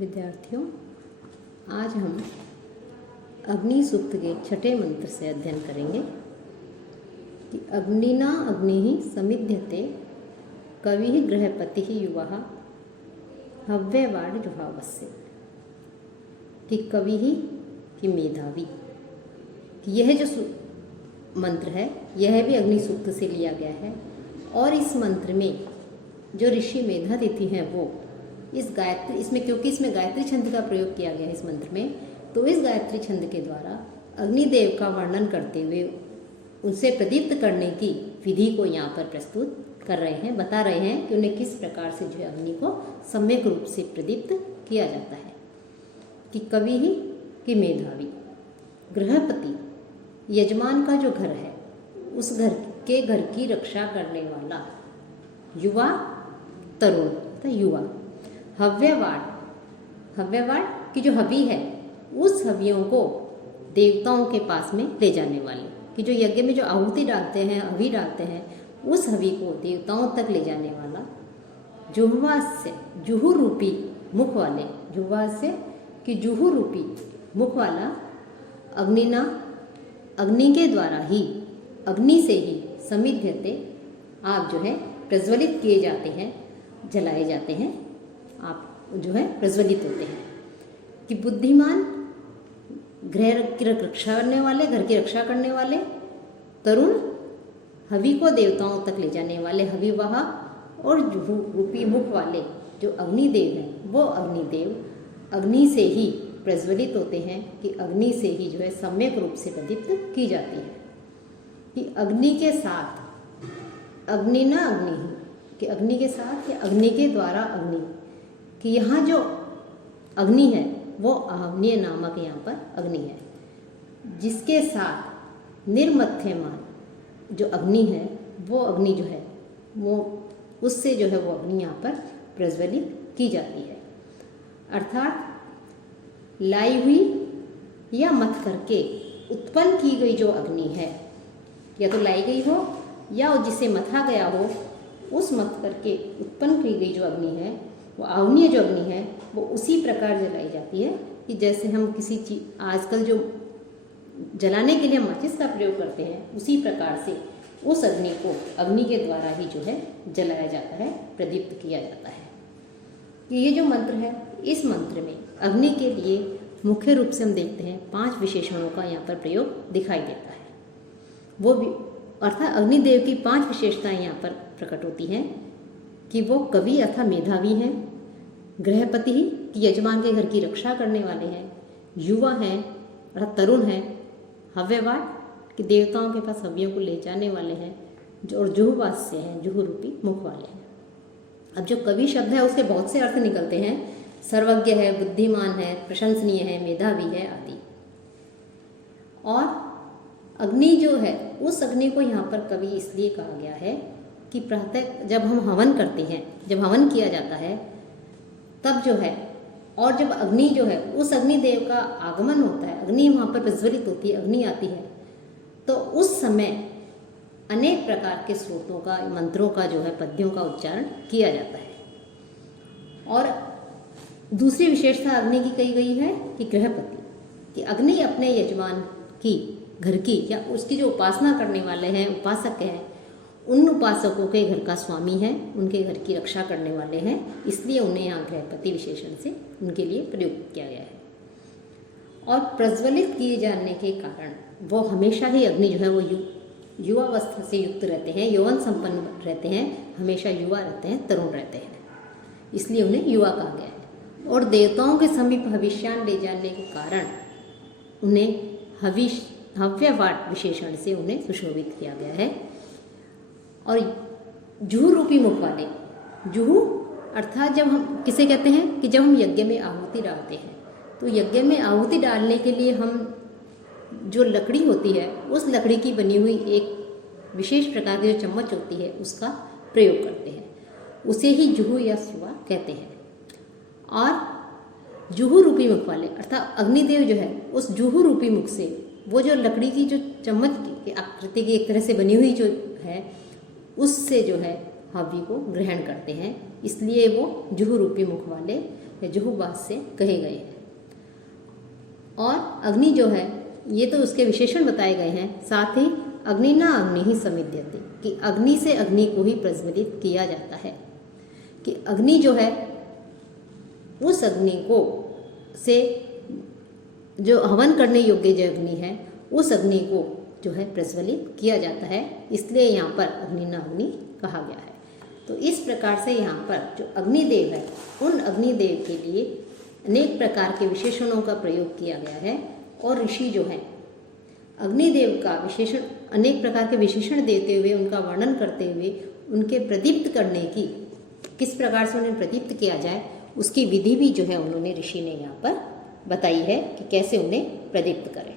विद्यार्थियों, आज हम अग्नि सूक्त के छठे मंत्र से अध्ययन करेंगे कि अग्निना अग्नि समिध्यते कवि गृहपति युवा हव्यवाड़ जुहावस्य। कि कवि ही कि मेधावी। कि यह जो मंत्र है यह भी अग्नि सूक्त से लिया गया है और इस मंत्र में जो ऋषि मेधातिथि हैं वो इसमें क्योंकि इसमें गायत्री छंद का प्रयोग किया गया है इस मंत्र में, तो इस गायत्री छंद के द्वारा अग्निदेव का वर्णन करते हुए उनसे प्रदीप्त करने की विधि को यहाँ पर प्रस्तुत कर रहे हैं, बता रहे हैं कि उन्हें किस प्रकार से जो है अग्नि को सम्यक रूप से प्रदीप्त किया जाता है। कि कवि ही कि मेधावी, गृहपति यजमान का जो घर है उस घर की रक्षा करने वाला, युवा तरुण तो युवा, हव्यवाड़ की जो हवि है उस हवियों को देवताओं के पास में ले जाने वाले, कि जो यज्ञ में जो आहुति डालते हैं, हवि डालते हैं, उस हवि को देवताओं तक ले जाने वाला, जुह्वास्य जुहू रूपी मुख वाले, जुह्वास्य कि जुहू रूपी मुख वाला, अग्निना अग्नि के द्वारा ही, अग्नि से ही समिध्यते आप जो है प्रज्वलित किए जाते हैं, जलाए जाते हैं, आप जो है प्रज्वलित होते हैं। कि बुद्धिमान गृह की रक्षा करने वाले, घर की रक्षा करने वाले, तरुण हवि को देवताओं तक ले जाने वाले हविवाह, और जुहू रूपी मुख वाले जो अग्निदेव हैं वो अग्निदेव अग्नि से ही प्रज्वलित होते हैं, कि अग्नि से ही जो है सम्यक रूप से प्रदीप्त की जाती है। कि अग्नि के साथ अग्नि ना अग्नि ही, कि अग्नि के साथ या अग्नि के द्वारा अग्नि, कि यहाँ जो अग्नि है वो आहवनीय नामक यहाँ पर अग्नि है, जिसके साथ निर्मथ्यमान जो अग्नि है वो अग्नि जो है वो उससे जो है वो अग्नि यहाँ पर प्रज्वलित की जाती है। अर्थात लाई हुई या मथ करके उत्पन्न की गई जो अग्नि है, या तो लाई गई हो या जिसे मथा गया हो, उस मथ करके उत्पन्न की गई जो अग्नि है वो आवनीय जो अग्नि है वो उसी प्रकार जलाई जाती है कि जैसे हम किसी चीज आजकल जो जलाने के लिए माचिस का प्रयोग करते हैं, उसी प्रकार से उस अग्नि को अग्नि के द्वारा ही जो है जलाया जाता है, प्रदीप्त किया जाता है। ये जो मंत्र है, इस मंत्र में अग्नि के लिए मुख्य रूप से हम देखते हैं 5 विशेषणों का यहाँ पर प्रयोग दिखाई देता है। वो भी अर्थात अग्निदेव की 5 विशेषताएं यहाँ पर प्रकट होती हैं कि वो कवि अर्थात मेधावी हैं, गृहपति ही कि यजमान के घर की रक्षा करने वाले हैं, युवा हैं अर्थात तरुण हैं, हव्यवाड़ कि देवताओं के पास हवियों को ले जाने वाले हैं, और जुह्वास्य हैं, जुहू रूपी मुख वाले हैं। अब जो कवि शब्द है उसके बहुत से अर्थ निकलते हैं, सर्वज्ञ है, बुद्धिमान है, प्रशंसनीय है, मेधावी है आदि। और अग्नि जो है उस अग्नि को यहाँ पर कवि इसलिए कहा गया है कि प्रातः जब हम हवन करते हैं, जब हवन किया जाता है तब जो है, और जब अग्नि जो है उस अग्निदेव का आगमन होता है, अग्नि वहाँ पर प्रज्वलित होती है, अग्नि आती है, तो उस समय अनेक प्रकार के स्रोतों का, मंत्रों का जो है पद्यों का उच्चारण किया जाता है। और दूसरी विशेषता अग्नि की कही गई है कि गृहपति, कि अग्नि अपने यजमान की घर की या उसकी जो उपासना करने वाले हैं, उपासक हैं, उन उपासकों के घर का स्वामी है, उनके घर की रक्षा करने वाले हैं, इसलिए उन्हें यहाँ गृहपति विशेषण से उनके लिए प्रयुक्त किया गया है। और प्रज्वलित किए जाने के कारण वो हमेशा ही अग्नि जो है वो युवावस्था से युक्त रहते हैं, यौवन संपन्न रहते हैं, हमेशा युवा रहते हैं, तरुण रहते हैं, इसलिए उन्हें युवा कहा गया है। और देवताओं के समीप हविष्यान ले जाने के कारण उन्हें हव्यवाड़ विशेषण से उन्हें सुशोभित किया गया है। और जुहू रूपी मुख वाले, जुहू अर्थात जब हम किसे कहते हैं कि जब हम यज्ञ में आहुति डालते हैं, तो यज्ञ में आहुति डालने के लिए हम जो लकड़ी होती है उस लकड़ी की बनी हुई एक विशेष प्रकार की जो चम्मच होती है उसका प्रयोग करते हैं, उसे ही जुहू या सुवा कहते हैं। और जुहू रूपी मुख वाले अर्थात अग्निदेव जो है उस जुहू रूपी मुख से वो जो लकड़ी की जो चम्मच की आकृति की एक तरह से बनी हुई जो है उससे जो है हवि को ग्रहण करते हैं, इसलिए वो जुहू रूपी मुख वाले या जुहुबास से कहे गए हैं। और अग्नि जो है ये तो उसके विशेषण बताए गए हैं, साथ ही अग्निना अग्नि ही समिध्यते, कि अग्नि से अग्नि को ही प्रज्वलित किया जाता है, कि अग्नि जो है उस अग्नि को से जो हवन करने योग्य जो अग्नि है उस अग्नि को जो है प्रज्वलित किया जाता है, इसलिए यहाँ पर अग्निना अग्नि कहा गया है। तो इस प्रकार से यहाँ पर जो अग्निदेव है उन अग्निदेव के लिए अनेक प्रकार के विशेषणों का प्रयोग किया गया है। और ऋषि जो है अग्निदेव का विशेषण अनेक प्रकार के विशेषण देते हुए उनका वर्णन करते हुए उनके प्रदीप्त करने की, किस प्रकार से उन्हें प्रदीप्त किया जाए उसकी विधि भी जो है उन्होंने ऋषि ने यहाँ पर बताई है कि कैसे उन्हें प्रदीप्त करें।